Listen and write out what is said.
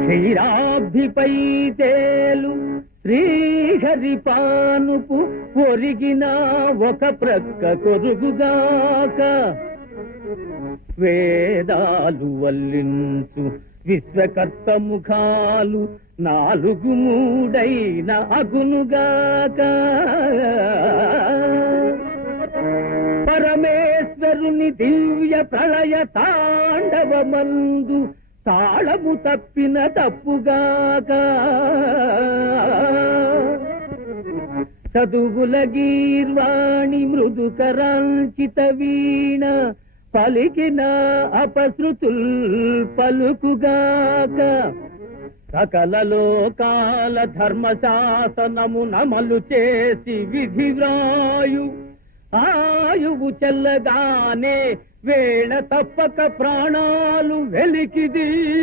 క్షీరాబ్ధిపై తేలు శ్రీహరి పానుపు ఒరిగిన ఒక ప్రక్క కొరుగుగాక వేదాలు వల్లించు విశ్వకర్త ముఖాలు నాలుగు మూడైన అగునుగాక పరమేశ్వరుని దివ్య ప్రళయ తాండవమందు తాళము తప్పిన తప్పుగాక చదువుల గీర్వాణి మృదుకరాంచిత వీణ పలికిన అపశృతుల్ పలుకుగాక సకల లోకాల ధర్మశాసనము నమలు చేసి విధి వ్రాయు ఆయువు చెల్లగానే వేళ తప్పక ప్రాణాలు వెలికిది